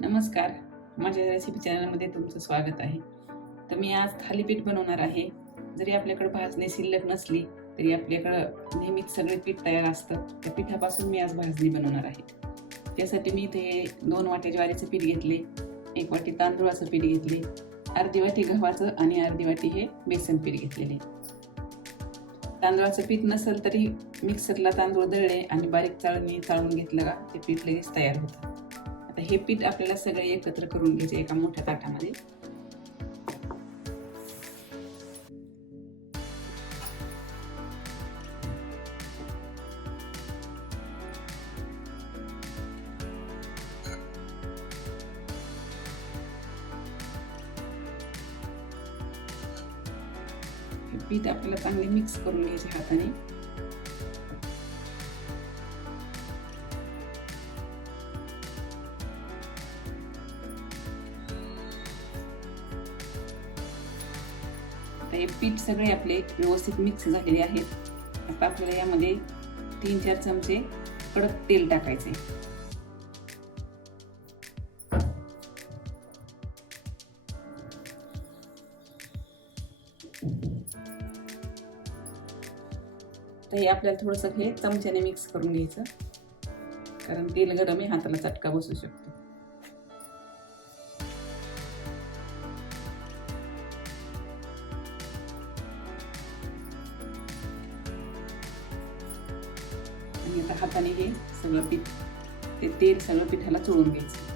नमस्कार. माझ्या रेसिपी चॅनलमध्ये तुमचं स्वागत आहे. तर मी आज थालीपीठ बनवणार आहे. जरी आपल्याकडं भाजणी शिल्लक नसली तरी आपल्याकडं नेहमीच सगळे पीठ तयार असतं. त्या पिठापासून मी आज भाजणी बनवणार आहे. त्यासाठी मी इथे दोन वाटे ज्वारीचं पीठ घेतले एक वाटी तांदूळाचं पीठ घेतले अर्धी वाटी गव्हाचं आणि अर्धी वाटी हे बेसन पीठ घेतलेले. तांदळाचं पीठ नसेल तरी मिक्सरला तांदूळ दळले आणि बारीक चाळणी चाळून घेतलं का ते पीठ लगेच तयार होतं. आता हे पीठ आपल्याला सगळे एकत्र करून घ्यायचे एका मोठ्या ताटामध्ये. हे पीठ आपल्याला चांगले मिक्स करून घ्यायचे हाताने. आता हे पीठ सगळे आपले व्यवस्थित मिक्स झालेले आहेत. आता आपल्याला यामध्ये तीन चार चमचे कडक तेल टाकायचे. तर हे आपल्याला थोडंसं हे चमच्याने मिक्स करून घ्यायचं. कारण तेल गरम आहे हाताला चटका बसू शकतो. सगळं पीठ ते तेल सगळं पिठाला चोळून घ्यायचं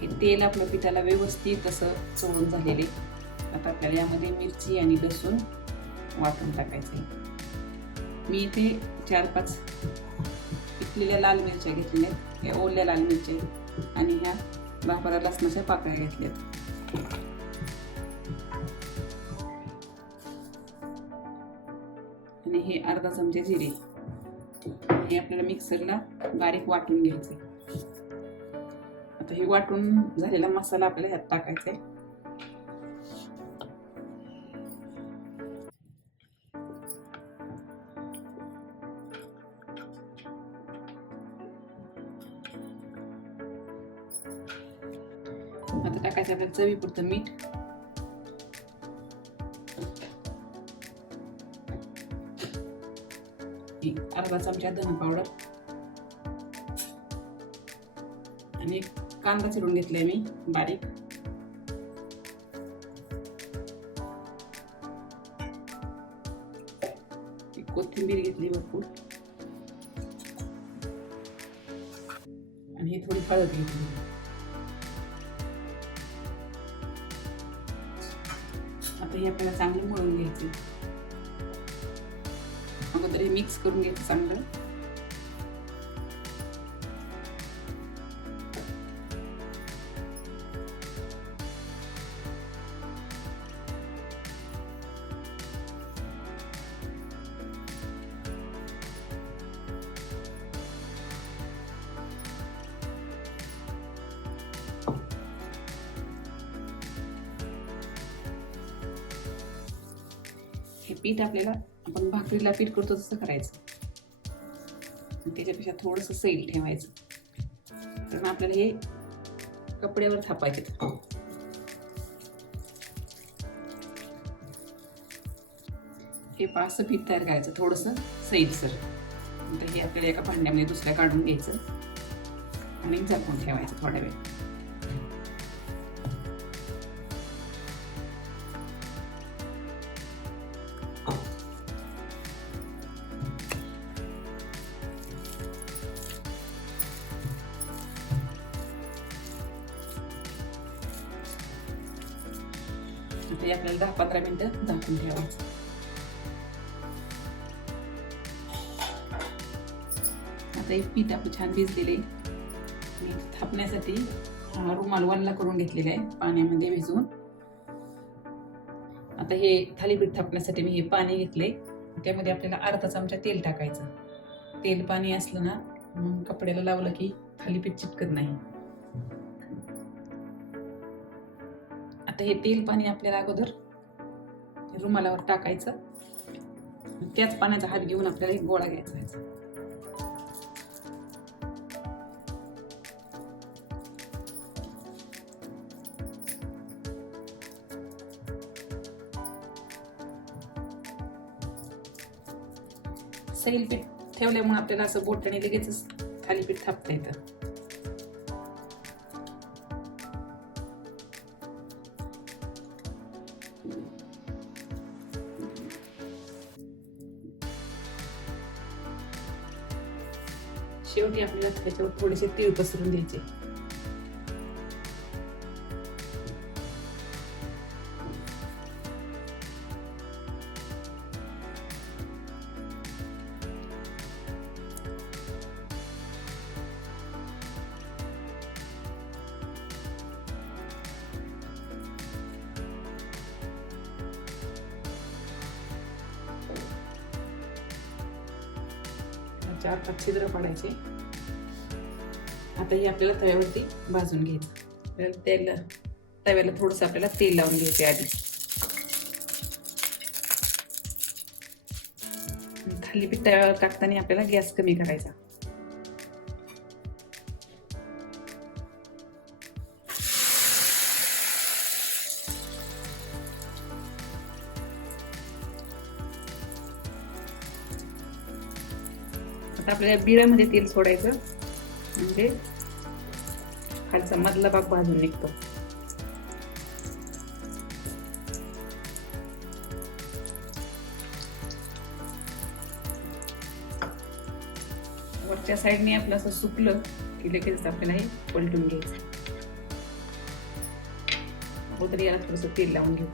हे तेल आपल्या पिठाला व्यवस्थित असं चोळून झालेले आता आपल्याला यामध्ये मिरची आणि लसूण वाटून टाकायचे मी इथे चार पाच पिकलेल्या लाल मिरच्या घेतलेल्या आहेत या ओल्या लाल मिरच्या आहेत आणि ह्या दहा लसणाच्या पाकळ्या घेतल्यात अर्धा चमचे जिरे. हे आपल्याला मिक्सरला बारीक वाटून घ्यायचे. आता हे वाटून झालेला मसाला आपल्याला ह्यात टाकायचा आहे. आता टाकायचं आपल्याला चवीपुरतं मीठ. अर्धा चमचा धन पावडर. आणि एक कांदा चिरून घेतलाय मी बारीक. कोथिंबीर घेतली भरपूर. आणि हे थोडी हळद घेतली. आता हे आपल्याला चांगली मळून घ्यायची अगोदर हे मिक्स करून घ्यायचं चांगलं हे पीठ आपल्याला आपण भाकरीला पीठ करतो तसं करायचं. त्याच्यापेक्षा थोडंसं सैल ठेवायचं. कारण आपल्याला हे कपड्यावर थापायचे. हे पाच पीठ तयार करायचं. थोडंसं सैलसर नंतर हे आपल्याला एका भांड्यामध्ये दुसऱ्या काढून घ्यायचं. आणि झाकून ठेवायचं थोड्या वेळ. आता आपल्याला दहा पंधरा मिनिटं झाकून ठेवायचं आता एक पीठ आपण छान भिजलेले मी थापण्यासाठी रुमाल वल्ला करून घेतलेला आहे पाण्यामध्ये भिजवून आता हे थालीपीठ थापण्यासाठी मी हे पाणी घेतले त्यामध्ये आपल्याला अर्धा चमचा तेल टाकायचं तेल पाणी असलं ना मग कपड्याला लावलं की थालीपीठ चिटकत नाही आता हे तेल पाणी आपल्याला अगोदर रुमालावर टाकायचं. त्याच पाण्याचा हात घेऊन आपल्याला एक गोळा घ्यायचा आहे. सैलपीठ ठेवल्यामुळे आपल्याला असं बोटणी लगेच थालीपीठ थापता येतं. शेवटी आपल्याला त्याच्यावर थोडेसे तीळ पसरून द्यायचे. चार पाच छिद्र पाडायचे. आता हे आपल्याला तव्यावरती भाजून घ्यायचं. त्याला तेल तव्याला थोडंसं आपल्याला तेल लावून घ्यायचे आधी. थालीपीठ तव्यावर टाकताना आपल्याला गॅस कमी करायचा. आता आपल्याला बिळामध्ये तेल सोडायचं. म्हणजे खालचा मधला भाग भाजून निघतो. वरच्या साईडने आपलं असं सुकलं की लगेच आपल्याला हे पलटून घ्यायचं. अगोदर याला थोडस तेल लावून घेऊ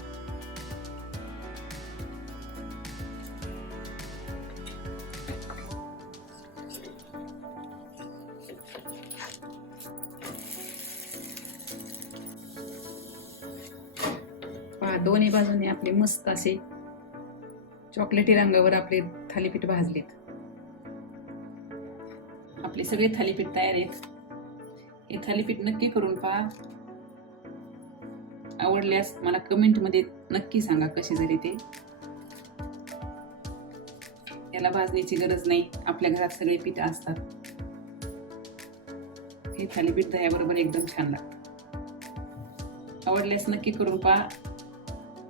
दोन्ही बाजूने आपले मस्त असे चॉकलेटी रंगावर आपले थालीपीठ भाजलेत. आपले सगळे थालीपीठ तयार आहेत. हे थालीपीठ नक्की करून पहा. आवडल्यास मला कमेंटमध्ये नक्की सांगा कसे झाले ते. याला भाजण्याची गरज नाही. आपल्या घरात सगळे पीठ असतात. हे थालीपीठ दह्याबरोबर एकदम छान लागतं. आवडल्यास नक्की करून पहा.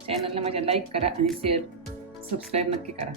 चॅनलला माझ्या लाईक करा आणि शेअर सबस्क्राईब नक्की करा.